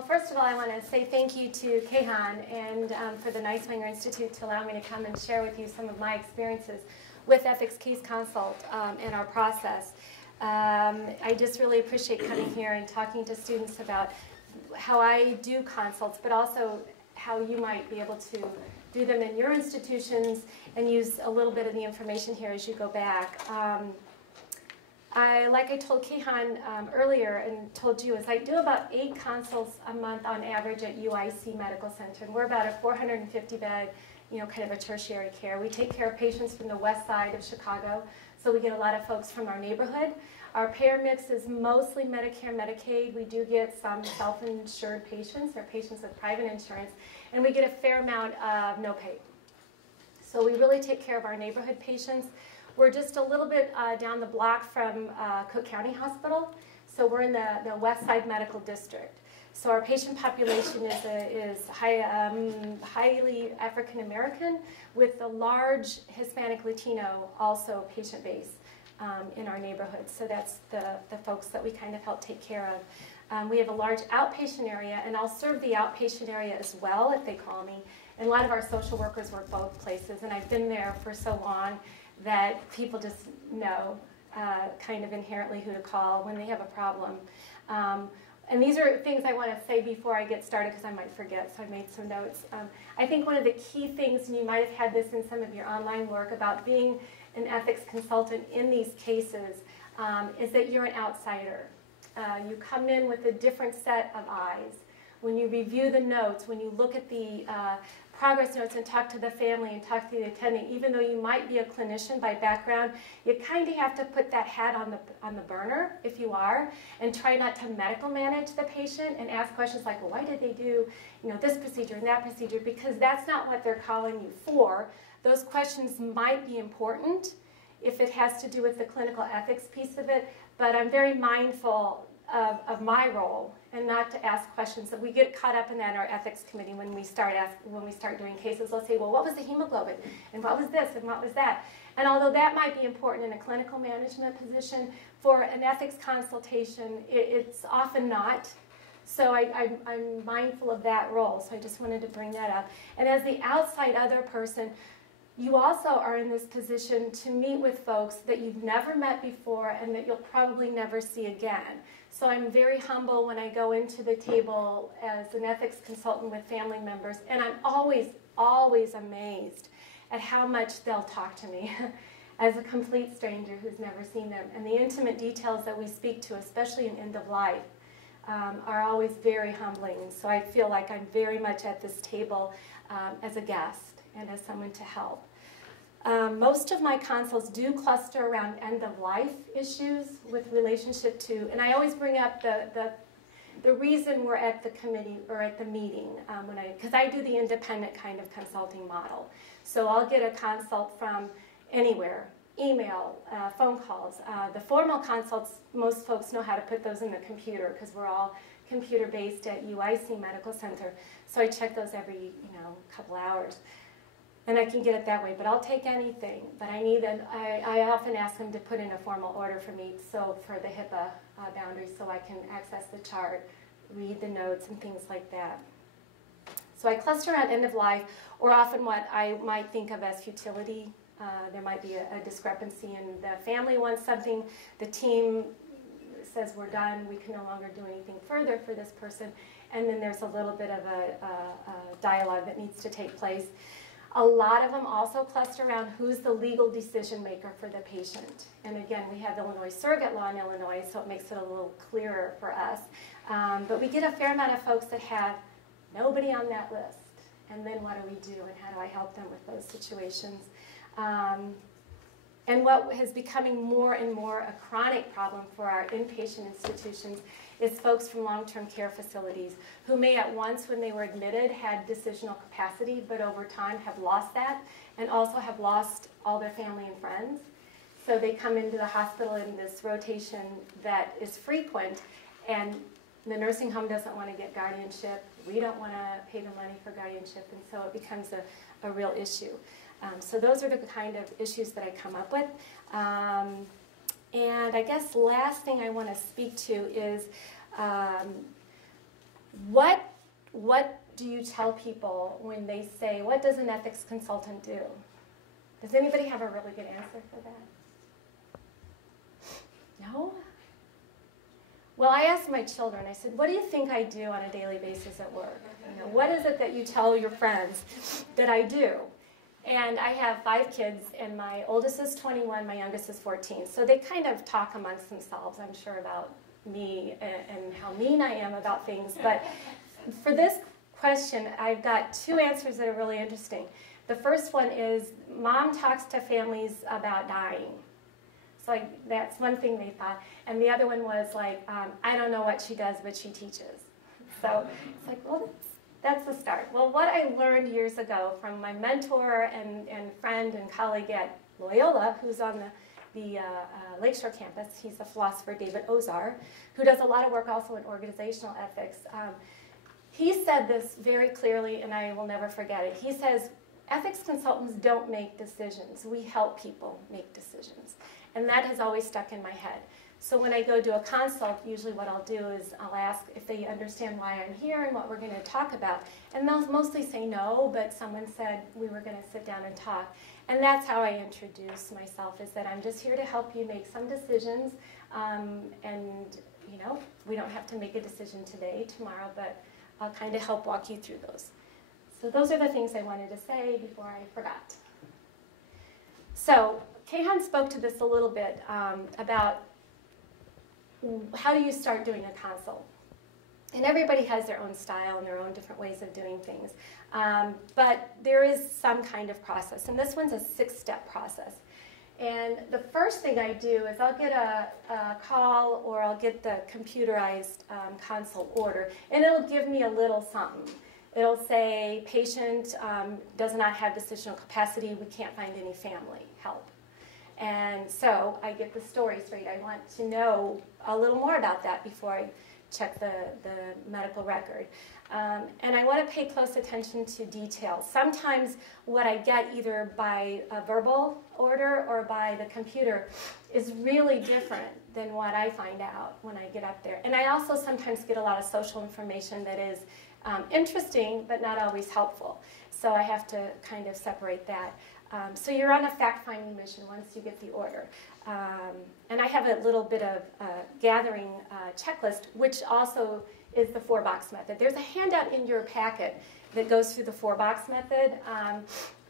Well, first of all, I want to say thank you to Kehan and for the Neiswanger Institute to allow me to come and share with you some of my experiences with Ethics Case Consult and our process. I just really appreciate coming here and talking to students about how I do consults, but also how you might be able to do them in your institutions and use a little bit of the information here as you go back. Like I told Kehan earlier and told you, is I do about 8 consults a month on average at UIC Medical Center, and we're about a 450-bed, kind of a tertiary care. We take care of patients from the west side of Chicago, so we get a lot of folks from our neighborhood. Our payer mix is mostly Medicare, Medicaid. We do get some self-insured patients or patients with private insurance, and we get a fair amount of no pay. So we really take care of our neighborhood patients. We're just a little bit down the block from Cook County Hospital, so we're in the West Side Medical District. So our patient population is highly African American with a large Hispanic Latino also patient base in our neighborhood. So that's the folks that we kind of help take care of. We have a large outpatient area, and I'll serve the outpatient area as well if they call me. And a lot of our social workers work both places, and I've been there for so long that people just know kind of inherently who to call when they have a problem. And these are things I want to say before I get started because I might forget, so I made some notes. I think one of the key things, and you might have had this in some of your online work about being an ethics consultant in these cases, is that you're an outsider. You come in with a different set of eyes. When you review the notes, when you look at the progress notes and talk to the family and talk to the attending, even though you might be a clinician by background, you kind of have to put that hat on the burner, if you are, and try not to medical manage the patient and ask questions like, well, why did they do this procedure and that procedure? Because that's not what they're calling you for. Those questions might be important if it has to do with the clinical ethics piece of it, but I'm very mindful of my role and not to ask questions that we get caught up in that in our ethics committee when we start doing cases. Let's say, well, what was the hemoglobin? And what was this? And what was that? And although that might be important in a clinical management position, for an ethics consultation, it's often not. So I'm mindful of that role. So I just wanted to bring that up. And as the outside other person, you also are in this position to meet with folks that you've never met before and that you'll probably never see again. So I'm very humble when I go into the table as an ethics consultant with family members, and I'm always, always amazed at how much they'll talk to me as a complete stranger who's never seen them. And the intimate details that we speak to, especially in end of life, are always very humbling. And so I feel like I'm very much at this table as a guest and as someone to help. Most of my consults do cluster around end-of-life issues with relationship to, and I always bring up the reason we're at the committee or at the meeting, because I do the independent kind of consulting model. So I'll get a consult from anywhere, email, phone calls. The formal consults, most folks know how to put those in the computer because we're all computer-based at UIC Medical Center. So I check those every couple hours. And I can get it that way, but I'll take anything. But I often ask them to put in a formal order for me, so for the HIPAA boundaries, so I can access the chart, read the notes, and things like that. So I cluster around end of life, or often what I might think of as futility. There might be a discrepancy, and the family wants something. The team says we're done, we can no longer do anything further for this person, and then there's a little bit of a dialogue that needs to take place. A lot of them also cluster around who's the legal decision maker for the patient. And again, we have Illinois surrogate law in Illinois, so it makes it a little clearer for us. But we get a fair amount of folks that have nobody on that list. And then what do we do, and how do I help them with those situations? And what is becoming more and more a chronic problem for our inpatient institutions is folks from long-term care facilities who may at once, when they were admitted, had decisional capacity, but over time have lost that, and also have lost all their family and friends. So they come into the hospital in this rotation that is frequent, and the nursing home doesn't want to get guardianship. We don't want to pay the money for guardianship, and so it becomes a real issue. So those are the kind of issues that I come up with. And I guess last thing I want to speak to is what do you tell people when they say, what does an ethics consultant do? Does anybody have a really good answer for that? No? Well, I asked my children, I said, what do you think I do on a daily basis at work? You know, what is it that you tell your friends that I do? And I have 5 kids, and my oldest is 21, my youngest is 14. So they kind of talk amongst themselves, I'm sure, about me and how mean I am about things. But for this question, I've got 2 answers that are really interesting. The first one is, mom talks to families about dying. So like, that's one thing they thought. And the other one was like, I don't know what she does, but she teaches. So it's like, well, that's the start. Well, what I learned years ago from my mentor and friend and colleague at Loyola, who's on the Lakeshore campus, he's a philosopher, David Ozar, who does a lot of work also in organizational ethics. He said this very clearly, and I will never forget it. He says, ethics consultants don't make decisions. We help people make decisions. And that has always stuck in my head. So when I go do a consult, usually what I'll do is I'll ask if they understand why I'm here and what we're going to talk about. And they'll mostly say no, but someone said we were going to sit down and talk. And that's how I introduce myself, is that I'm just here to help you make some decisions. And, you know, we don't have to make a decision today, tomorrow, but I'll kind of help walk you through those. So those are the things I wanted to say before I forgot. So Kayhan spoke to this a little bit about how do you start doing a consult. And everybody has their own style and their own different ways of doing things. But there is some kind of process. And this one's a 6-step process. And the first thing I do is I'll get a call, or I'll get the computerized consult order. And it'll give me a little something. It'll say, patient does not have decisional capacity. We can't find any family help. And so I get the story straight. I want to know a little more about that before I check the medical record. And I want to pay close attention to details. Sometimes what I get either by a verbal order or by the computer is really different than what I find out when I get up there. And I also sometimes get a lot of social information that is interesting but not always helpful. So I have to kind of separate that. So you're on a fact-finding mission once you get the order. And I have a little bit of gathering checklist, which also is the 4-box method. There's a handout in your packet that goes through the 4-box method.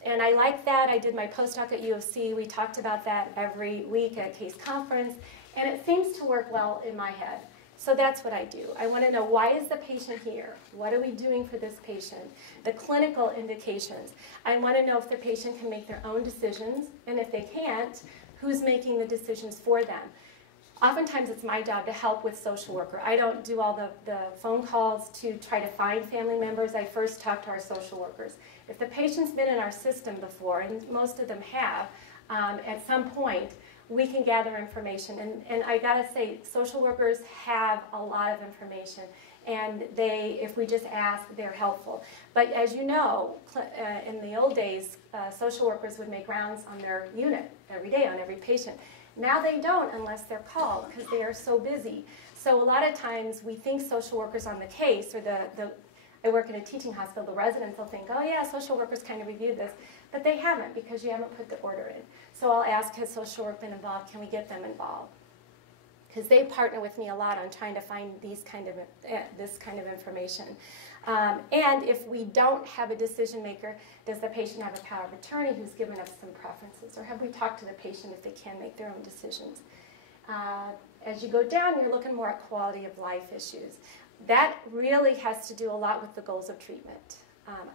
And I like that. I did my postdoc at U of C. We talked about that every week at case conference. And it seems to work well in my head. So that's what I do. I want to know, why is the patient here? What are we doing for this patient? The clinical indications. I want to know if the patient can make their own decisions, and if they can't, who's making the decisions for them. Oftentimes it's my job to help with social worker. I don't do all the phone calls to try to find family members. I first talk to our social workers. If the patient's been in our system before, and most of them have, at some point, we can gather information. And I gotta say, social workers have a lot of information. And if we just ask, they're helpful. But as you know, in the old days, social workers would make rounds on their unit every day on every patient. Now they don't unless they're called, because they are so busy. So a lot of times we think social workers on the case, or I work in a teaching hospital, the residents will think, oh yeah, social workers kind of reviewed this. But they haven't, because you haven't put the order in. So I'll ask, has social work been involved? Can we get them involved? Because they partner with me a lot on trying to find this kind of information. And if we don't have a decision maker, does the patient have a power of attorney who's given us some preferences? Or have we talked to the patient if they can make their own decisions? As you go down, you're looking more at quality of life issues. That really has to do a lot with the goals of treatment,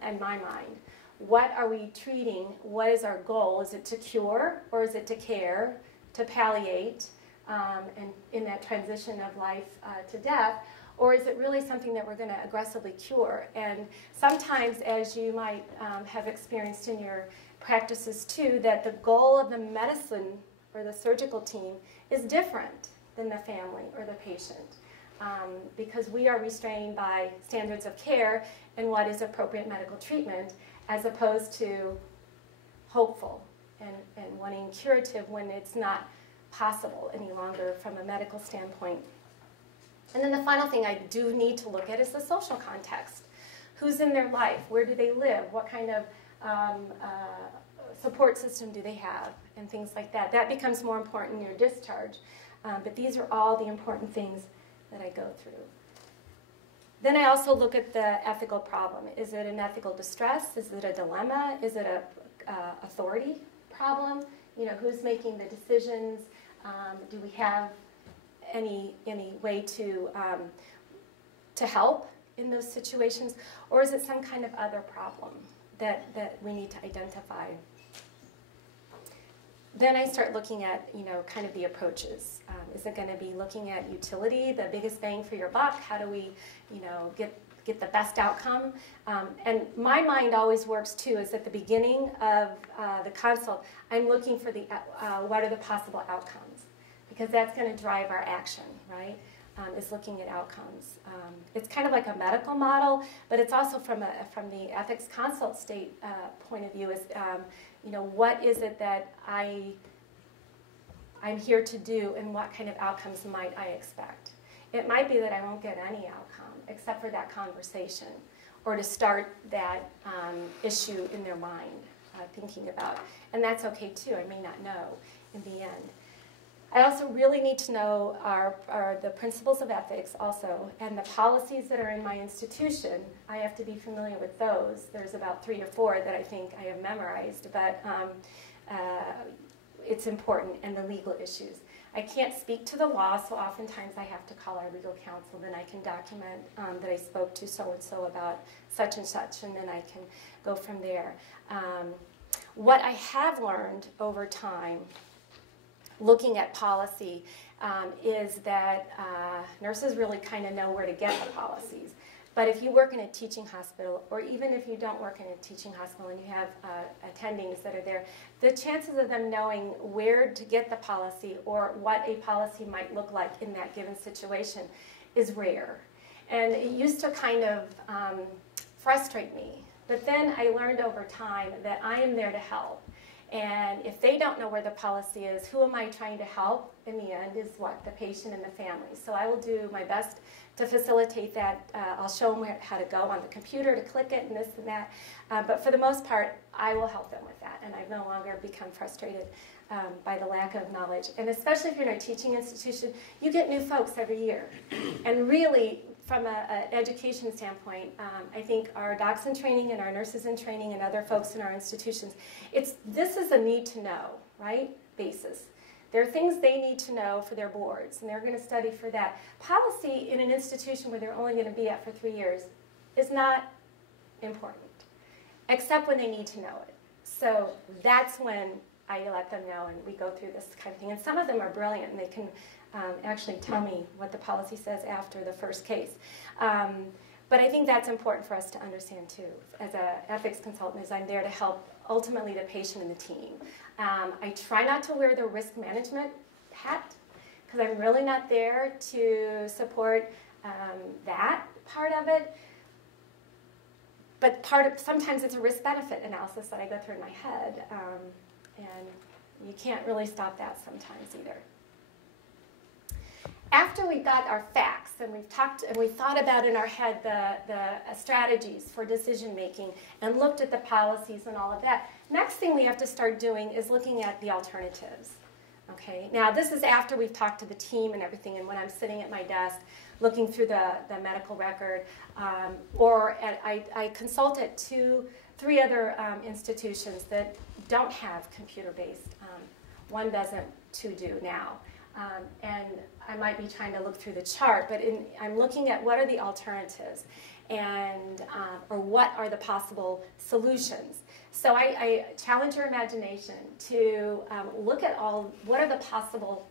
in my mind. What are we treating? What is our goal? Is it to cure, or is it to care, to palliate, and in that transition of life to death? Or is it really something that we're going to aggressively cure? And sometimes, as you might have experienced in your practices too, that the goal of the medicine or the surgical team is different than the family or the patient. Because we are restrained by standards of care and what is appropriate medical treatment, as opposed to hopeful and wanting curative when it's not possible any longer from a medical standpoint. And then the final thing I do need to look at is the social context. Who's in their life? Where do they live? What kind of support system do they have? And things like that. That becomes more important in your discharge. But these are all the important things that I go through. Then I also look at the ethical problem. Is it an ethical distress? Is it a dilemma? Is it a authority problem? You know, who's making the decisions? Do we have any way to help in those situations? Or is it some kind of other problem that we need to identify? Then I start looking at, you know, kind of the approaches. Is it going to be looking at utility, the biggest bang for your buck? How do we, you know, get the best outcome? And my mind always works too, is at the beginning of the consult, I'm looking for the what are the possible outcomes, because that's going to drive our action, right? Is looking at outcomes. It's kind of like a medical model, but it's also from the ethics consult state point of view. Is you know, what is it that I'm here to do, and what kind of outcomes might I expect? It might be that I won't get any outcome except for that conversation, or to start that issue in their mind, thinking about. And that's okay too. I may not know in the end. I also really need to know the principles of ethics also, and the policies that are in my institution. I have to be familiar with those. There's about 3 or 4 that I think I have memorized, but it's important, and the legal issues. I can't speak to the law, so oftentimes I have to call our legal counsel. Then I can document that I spoke to so-and-so about such and such, and then I can go from there. What I have learned over time, looking at policy, is that nurses really kind of know where to get the policies. But if you work in a teaching hospital, or even if you don't work in a teaching hospital and you have attendings that are there, the chances of them knowing where to get the policy or what a policy might look like in that given situation is rare. And it used to kind of frustrate me. But then I learned over time that I am there to help. And if they don't know where the policy is, who am I trying to help in the end is what? The patient and the family. So I will do my best to facilitate that. I'll show them how to go on the computer to click it and this and that. But for the most part, I will help them with that. And I've no longer become frustrated by the lack of knowledge. And especially if you're in a teaching institution, you get new folks every year. And really, from an education standpoint, I think our docs in training and our nurses in training and other folks in our institutions, this is a need to know, right, basis. There are things they need to know for their boards, and they're going to study for that. Policy in an institution where they're only going to be at for 3 years is not important, except when they need to know it. So that's when I let them know, and we go through this kind of thing. And some of them are brilliant, and they can actually tell me what the policy says after the first case. But I think that's important for us to understand too. As an ethics consultant, is I'm there to help ultimately the patient and the team. I try not to wear the risk management hat, because I'm really not there to support that part of it. But sometimes it's a risk-benefit analysis that I go through in my head, and you can't really stop that sometimes either. After we got our facts and we've talked and we thought about in our head the strategies for decision making and looked at the policies and all of that, next thing we have to start doing is looking at the alternatives. Okay. Now this is after we've talked to the team and everything, and when I'm sitting at my desk looking through the medical record, I consult at 3 other institutions that don't have computer-based. One doesn't, 2 do now. And I might be trying to look through the chart, but I'm looking at what are the alternatives, and or what are the possible solutions. So I challenge your imagination to look at what are the possible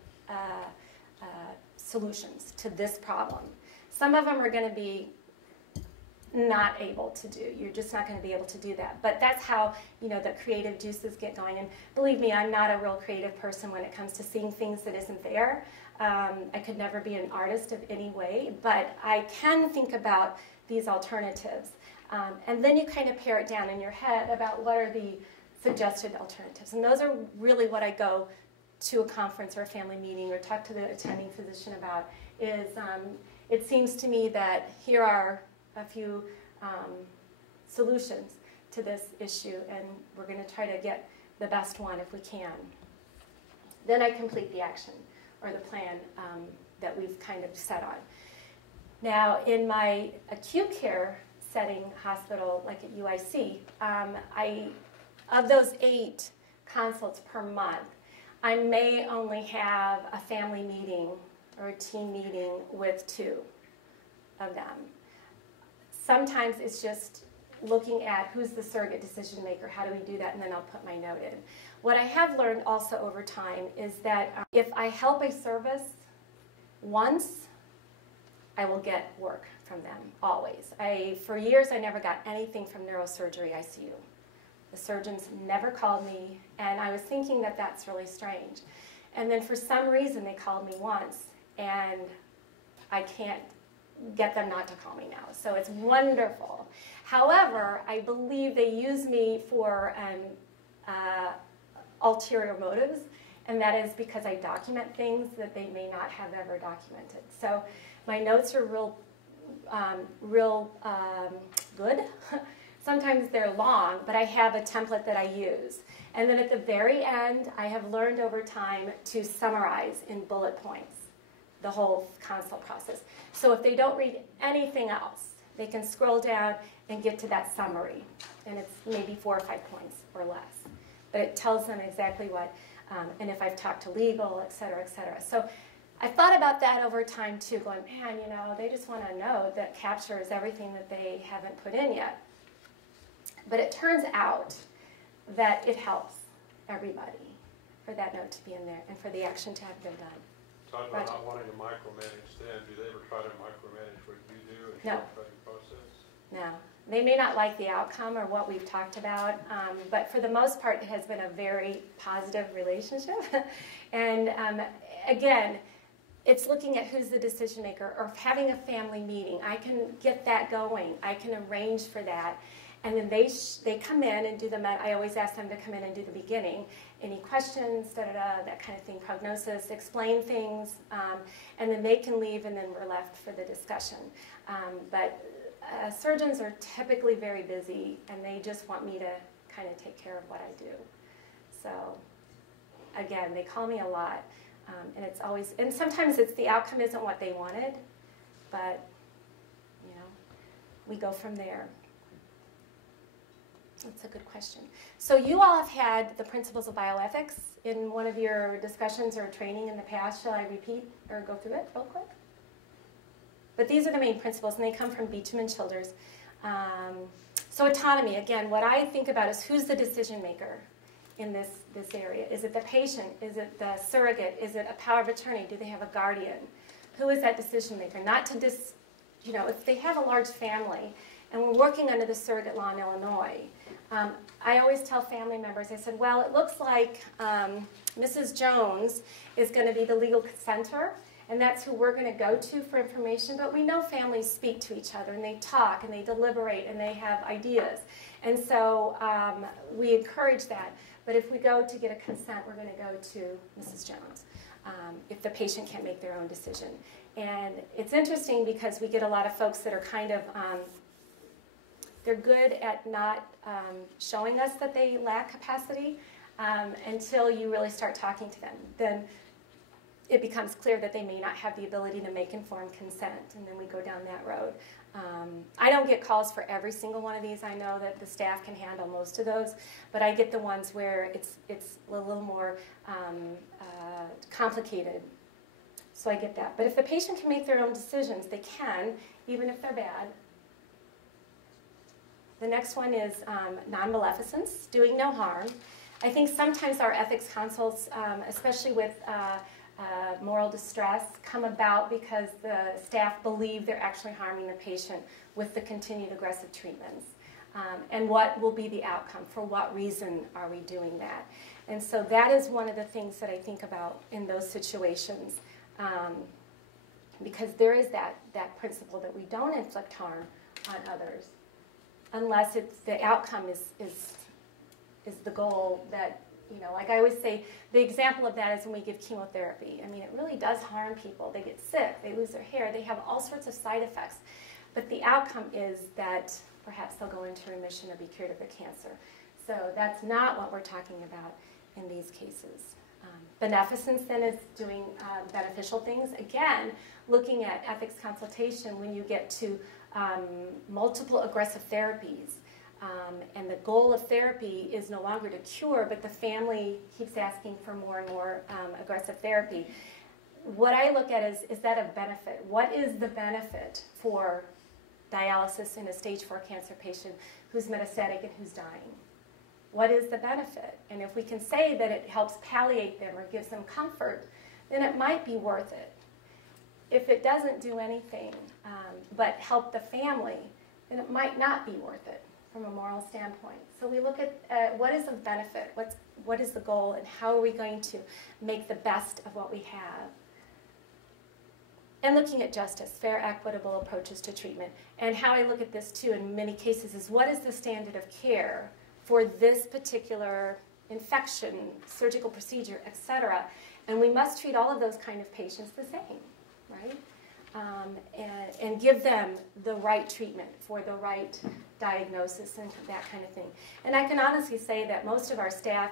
solutions to this problem. Some of them are going to be not able to do. You're just not going to be able to do that. But that's how, you know, the creative juices get going. And believe me, I'm not a real creative person when it comes to seeing things that isn't there. I could never be an artist of any way, but I can think about these alternatives. And then you kind of pare it down in your head about what are the suggested alternatives. And those are really what I go to a conference or a family meeting or talk to the attending physician about is, it seems to me that here are a few solutions to this issue, and we're going to try to get the best one if we can. Then I complete the action or the plan that we've kind of set on. Now, in my acute care setting hospital, like at UIC, of those 8 consults per month, I may only have a family meeting or a team meeting with 2 of them. Sometimes it's just looking at who's the surrogate decision maker, how do we do that, and then I'll put my note in. What I have learned also over time is that if I help a service once, I will get work from them, always. For years, I never got anything from neurosurgery ICU. The surgeons never called me, and I was thinking that that's really strange. And then for some reason, they called me once, and I can't get them not to call me now. So it's wonderful. However, I believe they use me for ulterior motives, and that is because I document things that they may not have ever documented. So my notes are real good. Sometimes they're long, but I have a template that I use. And then at the very end, I have learned over time to summarize in bullet points the whole consult process. So if they don't read anything else, they can scroll down and get to that summary. And it's maybe 4 or 5 points or less. But it tells them exactly what, and if I've talked to legal, et cetera, et cetera. So I thought about that over time too, going, man, you know, they just want a note that captures everything that they haven't put in yet. But it turns out that it helps everybody for that note to be in there and for the action to have been done. Talking about not wanting to micromanage them, do they ever try to micromanage what you do and shortcut your process? No. They may not like the outcome or what we've talked about, but for the most part, it has been a very positive relationship. And again, it's looking at who's the decision maker or having a family meeting. I can get that going. I can arrange for that. And then they come in and do the, I always ask them to come in and do the beginning. Any questions, that kind of thing, prognosis, explain things, and then they can leave and then we're left for the discussion. But surgeons are typically very busy and they just want me to kind of take care of what I do. So again, they call me a lot, and it's always, and sometimes it's the outcome isn't what they wanted, but you know, we go from there. That's a good question. So you all have had the principles of bioethics in one of your discussions or training in the past. Shall I repeat or go through it real quick? But these are the main principles, and they come from Beecham and Childers. So autonomy, again, what I think about is who's the decision maker in this area? Is it the patient? Is it the surrogate? Is it a power of attorney? Do they have a guardian? Who is that decision maker? Not to you know, if they have a large family, and we're working under the surrogate law in Illinois, I always tell family members, I said, well, it looks like Mrs. Jones is going to be the legal consenter, and that's who we're going to go to for information, but we know families speak to each other, and they talk, and they deliberate, and they have ideas. And so we encourage that. But if we go to get a consent, we're going to go to Mrs. Jones if the patient can't make their own decision. And it's interesting because we get a lot of folks that are kind of, they're good at not showing us that they lack capacity until you really start talking to them. Then it becomes clear that they may not have the ability to make informed consent, and then we go down that road. I don't get calls for every single one of these. I know that the staff can handle most of those, but I get the ones where it's a little more complicated. So I get that. But if the patient can make their own decisions, they can, even if they're bad. The next one is non-maleficence, doing no harm. I think sometimes our ethics consults, especially with moral distress, come about because the staff believe they're actually harming the patient with the continued aggressive treatments. And what will be the outcome? For what reason are we doing that? And so that is one of the things that I think about in those situations, because there is that principle that we don't inflict harm on others unless the outcome is the goal that You know, like I always say, the example of that is when we give chemotherapy. I mean, it really does harm people. They get sick, they lose their hair, they have all sorts of side effects. But the outcome is that perhaps they'll go into remission or be cured of their cancer. So that's not what we're talking about in these cases. Beneficence then is doing beneficial things. Again, looking at ethics consultation when you get to multiple aggressive therapies. And the goal of therapy is no longer to cure, but the family keeps asking for more and more aggressive therapy. What I look at is that a benefit? What is the benefit for dialysis in a stage 4 cancer patient who's metastatic and who's dying? What is the benefit? And if we can say that it helps palliate them or gives them comfort, then it might be worth it. If it doesn't do anything but help the family, then it might not be worth it from a moral standpoint. So we look at what is the benefit, what is the goal, and how are we going to make the best of what we have. And looking at justice, fair, equitable approaches to treatment. And how I look at this too in many cases is what is the standard of care for this particular infection, surgical procedure, etc. And we must treat all of those kind of patients the same, right? And give them the right treatment for the right diagnosis and that kind of thing. And I can honestly say that most of our staff,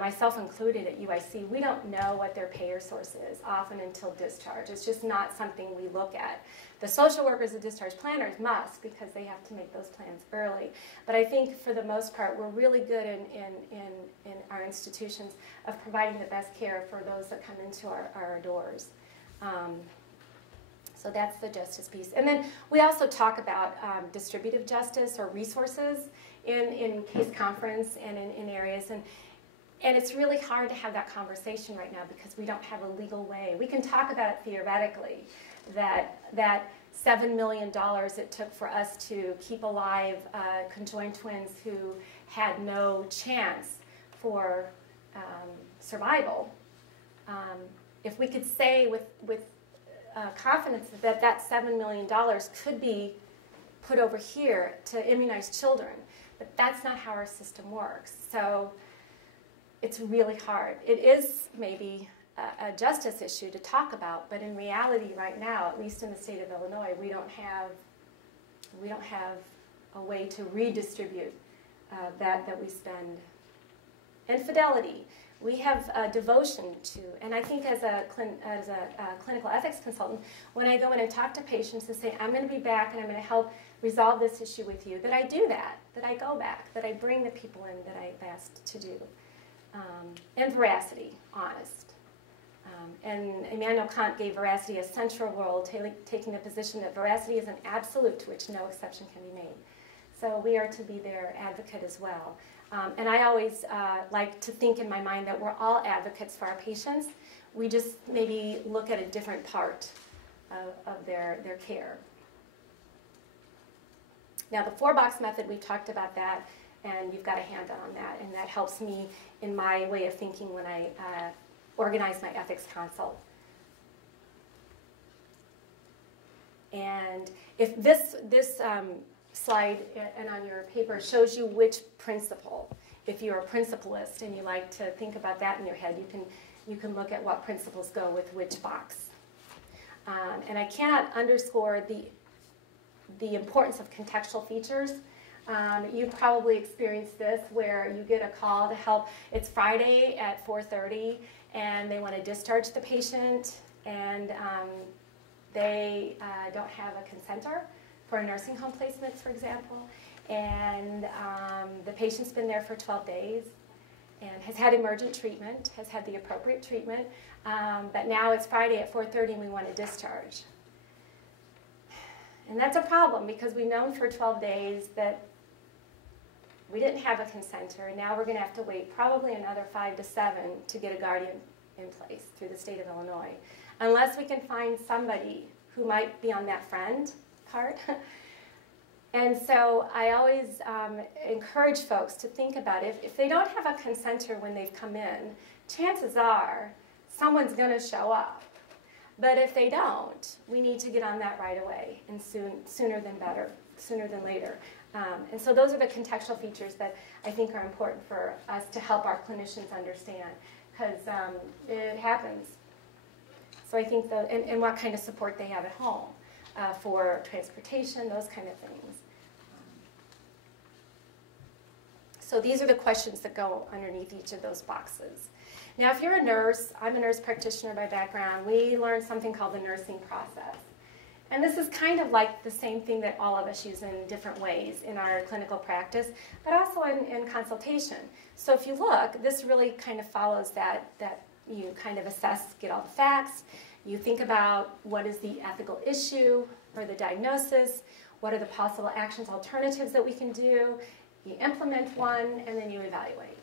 myself included at UIC, we don't know what their payer source is often until discharge. It's just not something we look at. The social workers and discharge planners must, because they have to make those plans early. But I think for the most part, we're really good in our institutions of providing the best care for those that come into our doors. So that's the justice piece. And then we also talk about distributive justice or resources in case conference and in areas. And it's really hard to have that conversation right now because we don't have a legal way. We can talk about it theoretically, that $7 million it took for us to keep alive conjoined twins who had no chance for survival. If we could say with confidence that $7 million could be put over here to immunize children, but that's not how our system works. So it's really hard. It is maybe a justice issue to talk about, but in reality right now, at least in the state of Illinois, we don't have a way to redistribute that we spend. And fidelity. We have a devotion to, and I think as a clinical ethics consultant, when I go in and talk to patients and say, I'm going to be back and I'm going to help resolve this issue with you, that I do that I go back, that I bring the people in that I've asked to do. And veracity, honest. And Immanuel Kant gave veracity a central role, taking the position that veracity is an absolute to which no exception can be made. So we are to be their advocate as well. And I always like to think in my mind that we're all advocates for our patients. We just maybe look at a different part of their care. Now the 4-box method, we talked about that, and you've got a handout on that, and that helps me in my way of thinking when I organize my ethics consult. And if this slide and on your paper shows you which principle. If you're a principalist and you like to think about that in your head, you can look at what principles go with which box. And I cannot underscore the importance of contextual features. You've probably experienced this where you get a call to help. It's Friday at 4:30 and they want to discharge the patient and they don't have a consenter for a nursing home placement, for example, and the patient's been there for 12 days and has had emergent treatment, has had the appropriate treatment, but now it's Friday at 4:30 and we want to discharge. And that's a problem because we've known for 12 days that we didn't have a consenter, and now we're going to have to wait probably another 5 to 7 to get a guardian in place through the state of Illinois, unless we can find somebody who might be on that friend part. And so I always encourage folks to think about it. If they don't have a consenter when they've come in, chances are someone's going to show up. But if they don't, we need to get on that right away, and sooner than better, sooner than later. And so those are the contextual features that I think are important for us to help our clinicians understand, because it happens. So I think and what kind of support they have at home for transportation, those kind of things. So these are the questions that go underneath each of those boxes. Now, if you're a nurse, I'm a nurse practitioner by background, we learned something called the nursing process. And this is kind of like the same thing that all of us use in different ways in our clinical practice, but also in consultation. So if you look, this really kind of follows that you kind of assess, get all the facts, you think about what is the ethical issue or the diagnosis, what are the possible actions, alternatives that we can do, you implement one, and then you evaluate.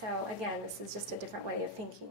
So again, this is just a different way of thinking.